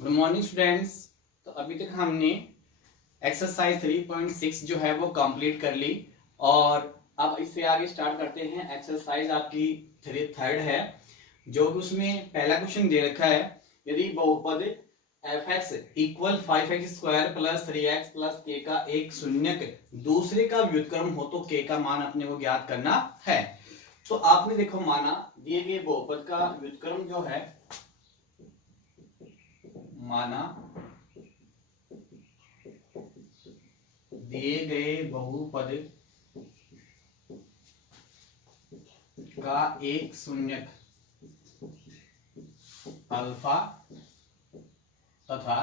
Good morning students. तो अभी तक हमने एक्सरसाइज 3.6 जो है वो कंप्लीट कर ली और अब इससे आगे स्टार्ट करते हैं। एक्सरसाइज आपकी थर्ड है जो कि उसमें पहला क्वेश्चन दे रखा है, यदि बहुपद F x equal 5x² plus 3x plus के का एक शून्यक दूसरे का व्युत्क्रम हो तो के का मान अपने को ज्ञात करना है। तो आपने देखो माना दिए गए बहुपद का व्युत्क्रम जो है, माना दिए गए बहुपद का एक शून्यक अल्फा तथा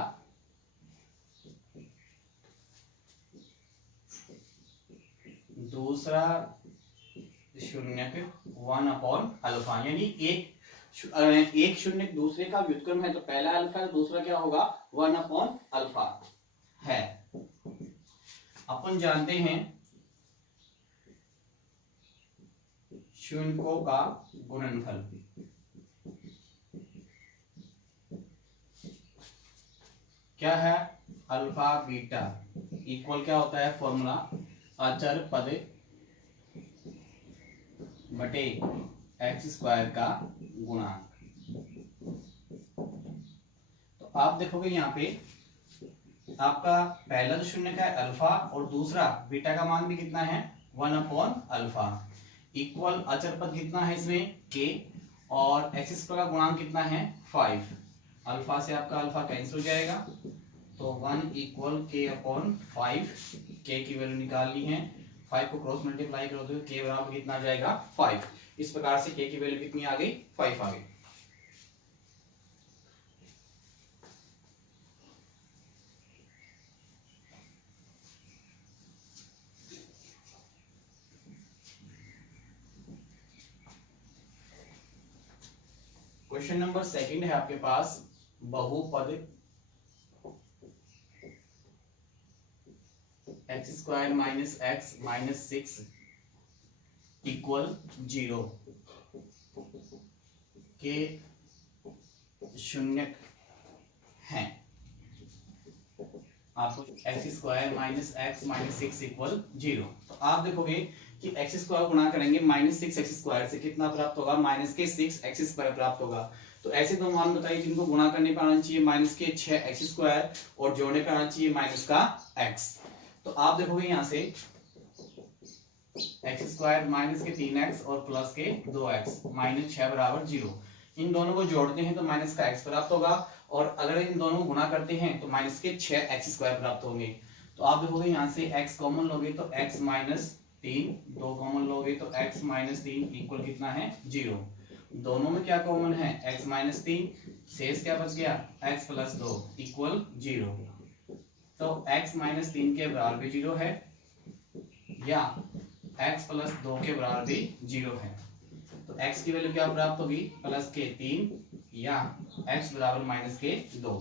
दूसरा शून्यक 1/अल्फा, यानी एक शून्यक दूसरे का व्युत्क्रम है तो पहला अल्फा है, दूसरा क्या होगा 1/अल्फा है। अपन जानते हैं शून्यों का गुणनफल क्या है, अल्फा बीटा इक्वल क्या होता है फॉर्मूला, अचर पद बटे x² का गुणांक। तो आप देखोगे यहाँ पे आपका पहला जो शून्य का है अल्फा और दूसरा बीटा का मान भी कितना है 1/अल्फा, इक्वल अचर पद कितना है इसमें k और x² का गुणांक कितना है 5। अल्फा से आपका अल्फा कैंसिल हो जाएगा तो 1 = k/5, k की वैल्यू निकालनी है, 5 को क्रॉस मल्टीप्लाई करो तो k बराबर कितना आ जाएगा 5। इस प्रकार से k की वैल्यू कितनी आ गई 5 आ गई। क्वेश्चन नंबर सेकंड है आपके पास, बहुपद x² - x - 6 = 0 के शून्यक हैं। आपको x² - x - 6 = 0। तो आप देखोगे कि x² गुणा करेंगे -6x² से कितना प्राप्त होगा, -6x² प्राप्त होगा। तो ऐसे दो मान बताइए जिनको गुणा करने पर आना चाहिए -6x² और जोड़ने पर आना चाहिए -x। तो आप देखोगे यहां से x² -3x और +2x -6 = 0। इन दोनों को जोड़ते हैं तो -x प्राप्त होगा और अगर इन दोनों को गुणा करते हैं तो -6x² प्राप्त होंगे। तो आप देखोगे यहाँ से x कॉमन लोगे तो x - 3, 2 कॉमन लोगे तो x - 3 इक्वल कितना है 0। दोनों में क्या कॉमन है x - 3, शेष क्या बच गया x + 2 इक्वल 0। तो x - 3 के बराबर भी 0 है या x + 2 के बराबर भी 0 है। तो x की वैल्यू क्या प्राप्त होगी +3 या x बराबर -2।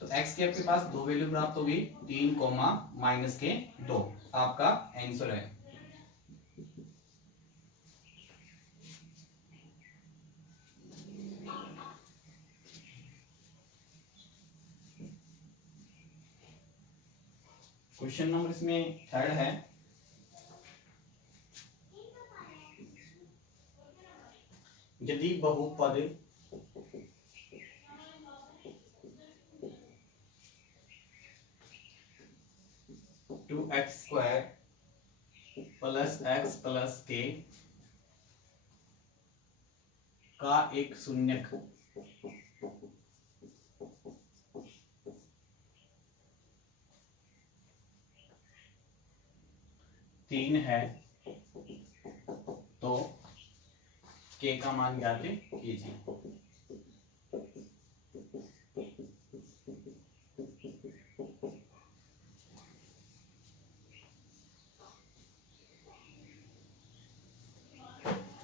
तो x की आपके पास दो वैल्यू प्राप्त होगी 3, -2 आपका आंसर है। क्वेश्चन नंबर इसमें थर्ड है, यदि बहुपद x² + x + k का एक शून्यक तीन है तो k का मान ज्ञात कीजिए।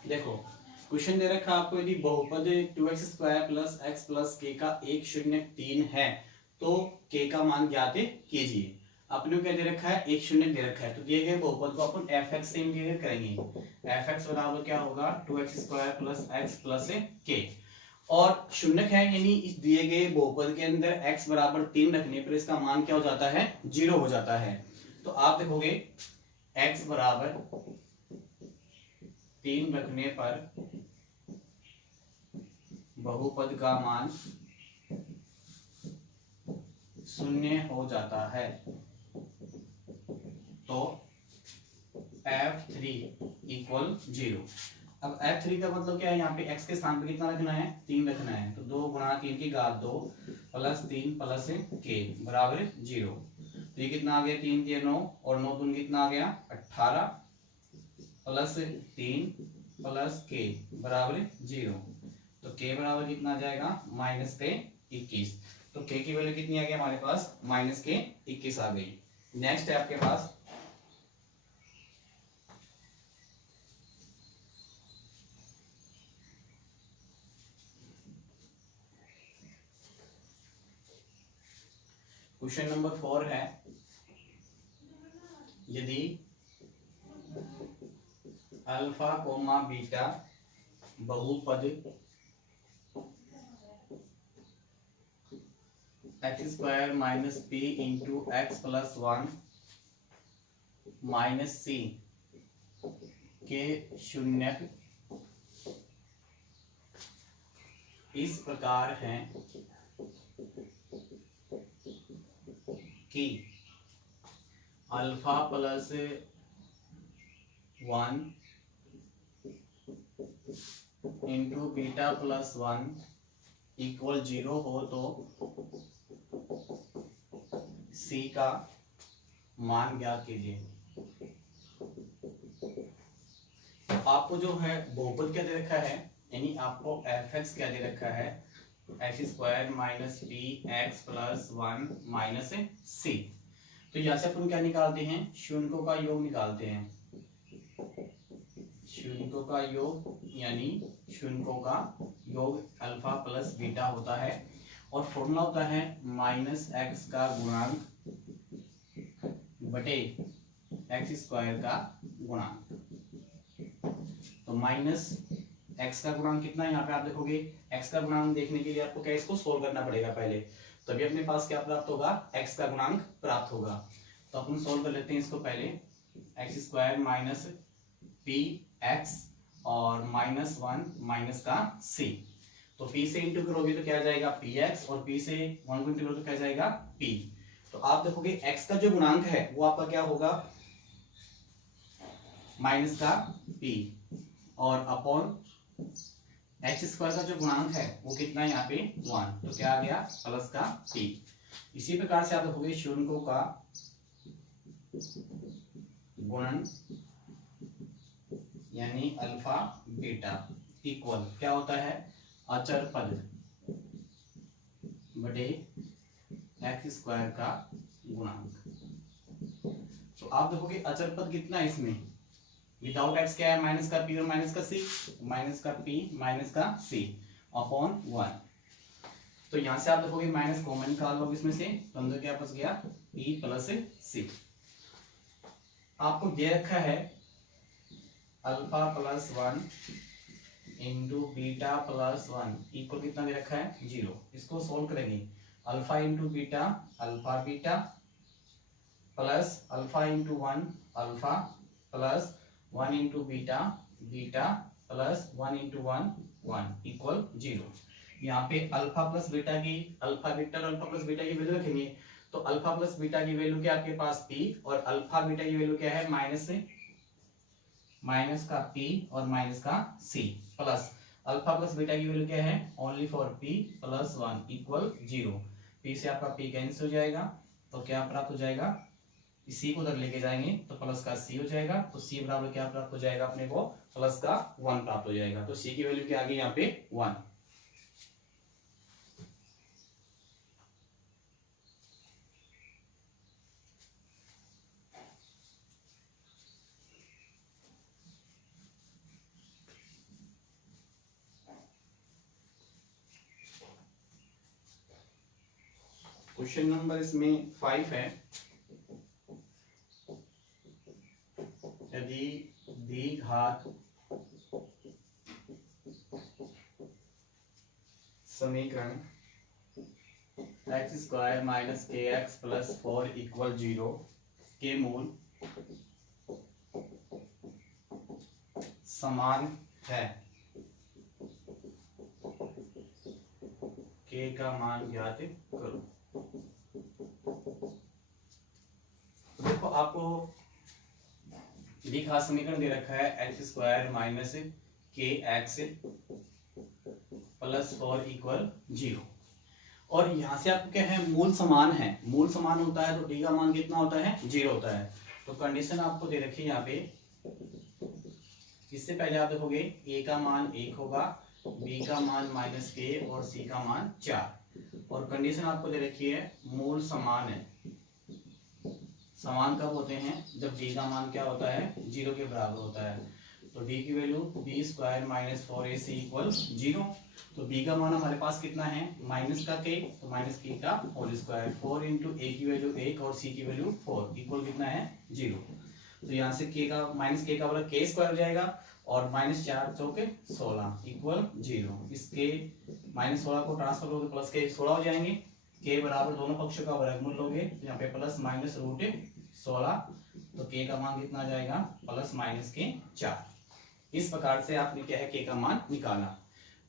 देखो क्वेश्चन दे रखा आपको, यदि बहुपद 2x² + x + k का एक शून्यक 3 है तो k का मान ज्ञात कीजिए। अपने को क्या दे रखा है एक शून्यक दे रखा है, तो दिए गए बहुपद को अपन fx से इंटीग्रेट करेंगे। fx बराबर क्या होगा 2x² + x + k और शून्य है, यानी इस दिए गए बहुपद के अंदर x बराबर 3 रखने पर इसका मान क्या हो जाता है, 0 हो जाता है। तो आप देखोगे x बराबर 3 रखने पर बहुपद का मान 0 हो जाता है। तो f3 इक्वल 0। अब f3 का मतलब क्या है, यहाँ पे x के स्थान पे कितना रखना है, 3 रखना है। तो 2 गुणा 3 की घात 2 प्लस 3 प्लस k बराबर 0। तो ये कितना आ गया, 3 के 9 और 9 दूनी कितना आ गया 18 प्लस 3 प्लस k बराबर 0। तो k बराबर कितना आ जाएगा, माइनस के 21। तो k की वैल्यू कितनी आ गई हमारे पास, माइनस के 21 आ गई। नेक्स्ट है आपके पास क्वेश्चन नंबर 4 है, यदि अल्फा कोमा बीटा बहुपद x square minus p into x plus 1 minus c के शून्य इस प्रकार हैं कि alpha plus 1 into beta plus 1 equal 0 हो तो सी का मान ज्ञात कीजिए। तो आपको जो है बहुपद क्या दे रखा है, यानी आपको एफ एक्स क्या दे रखा है, x square minus p x plus 1 minus c. तो यहाँ से अपन क्या निकालते हैं, शून्यों का योग निकालते हैं। शून्यों का योग यानी शून्यों का योग अल्फा प्लस बीटा होता है और फॉर्मूला होता है माइनस एक्स का गुणांक बटे एक्स स्क्वायर का गुणांक। तो माइनस एक्स का गुणांक कितना है, यहाँ पे आप देखोगे एक्स का गुणांक देखने के लिए आपको क्या इसको सोल्व करना पड़ेगा पहले, तभी अपने पास क्या प्राप्त होगा, एक्स का गुणांक प्राप्त होगा। तो अपन सोल्व कर लेते हैं इसको पहले। X square minus p x और माइनस 1 माइनस का सी। तो p से इंटू करोगे तो क्या आ जाएगा पी एक्स और p से 1 को इंटू करोगे तो क्या जाएगा p। तो आप देखोगे x का जो गुणांक है वो आपका क्या होगा, माइनस का p और अपॉन एक्स स्क्वायर का जो गुणांक है वो कितना है यहाँ पे 1, तो क्या आ गया प्लस का p। इसी प्रकार से आप देखोगे शून्यों का गुणन यानी अल्फा बीटा इक्वल क्या होता है, अचर पद बटे एक्स स्क्वायर का गुणांक। तो आप देखोगे अचर पद कितना है इसमें, विदाउट एक्स क्या है, माइनस का पी और माइनस का सी, माइनस का पी माइनस का सी अपॉन 1। तो यहां से आप देखोगे माइनस कॉमन निकाल लोगे इसमें से, तो अंदर क्या बच गया पी प्लस सी। आपको दे रखा है alpha plus 1 into beta plus 1 equal कितना दे रखा है 0। इसको सोल्व करेंगे, alpha into beta alpha beta plus alpha into 1 alpha plus 1 into beta beta plus 1 into 1 1 equal 0। यहाँ पे अल्फा प्लस बीटा की, अल्फा बीटा और अल्फा प्लस बीटा की वैल्यू रखेंगे। तो अल्फा प्लस बीटा की वैल्यू क्या आपके पास p और अल्फा बीटा की वैल्यू क्या है माइनस का p और माइनस का c plus alpha plus beta की वैल्यू क्या है only for p plus 1 equal 0। p से आपका p कैंसिल हो जाएगा तो क्या प्राप्त हो जाएगा, इसी को उधर लेके जाएंगे तो प्लस का c हो जाएगा। तो c बराबर क्या प्राप्त हो जाएगा अपने को, प्लस का 1 प्राप्त हो जाएगा। तो c की वैल्यू क्या आ गई यहाँ पे 1। क्वेश्चन नंबर इसमें 5 है, यदि द्विघात समीकरण एक्स स्क्वायर माइनस के एक्स प्लस 4 इक्वल 0 के मूल समान है, के का मान ज्ञात करो। तो देखो आपको लिखा समीकरण दे रखा है एक्स स्क्वायर माइनस के एक्स प्लस 4 इक्वल 0 और यहां से आपको क्या है, मूल समान है। मूल समान होता है तो डी का मान कितना होता है, 0 होता है। तो कंडीशन आपको दे रखी है यहाँ पे। इससे पहले आप देखोगे ए का मान 1 होगा, बी का मान माइनस के और सी का मान 4 और कंडीशन आपको दे रखी है मूल समान है। समान कब होते हैं, जब डी का मान क्या होता है, 0 के बराबर होता है। तो डी की value b square minus 4ac equal 0। तो बी का मान हमारे पास कितना है, माइनस का के, तो माइनस के का होल स्क्वायर, 4 इंटू ए की वैल्यू 1 और सी की वैल्यू 4 इक्वल कितना है, 0। तो यहाँ से के का माइनस के का बराबर के स्क्वायर हो जाएगा और माइनस 4 चौके 16 इक्वल 0। इसके माइनस 16 को ट्रांसफर करोगे प्लस के 16 हो जाएंगे। के बराबर दोनों पक्षों का वर्गमूल लोगे, यहाँ पे प्लस माइनस रूट 16, तो के का मान कितना आ जाएगा, प्लस माइनस के 4। इस प्रकार से आपने क्या है, के का मान निकाला।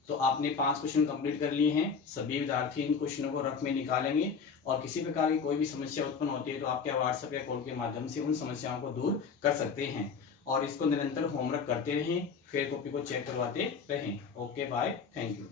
तो आपने 5 क्वेश्चन कंप्लीट कर लिए हैं। सभी विद्यार्थी इन क्वेश्चनों को रफ में निकालेंगे और किसी प्रकार की कोई भी समस्या उत्पन्न होती है तो आप क्या व्हाट्सएप या कॉल के माध्यम से उन समस्याओं को दूर कर सकते हैं। और इसको निरंतर होमवर्क करते रहें, फिर कॉपी को चेक करवाते रहें। Okay bye, thank you.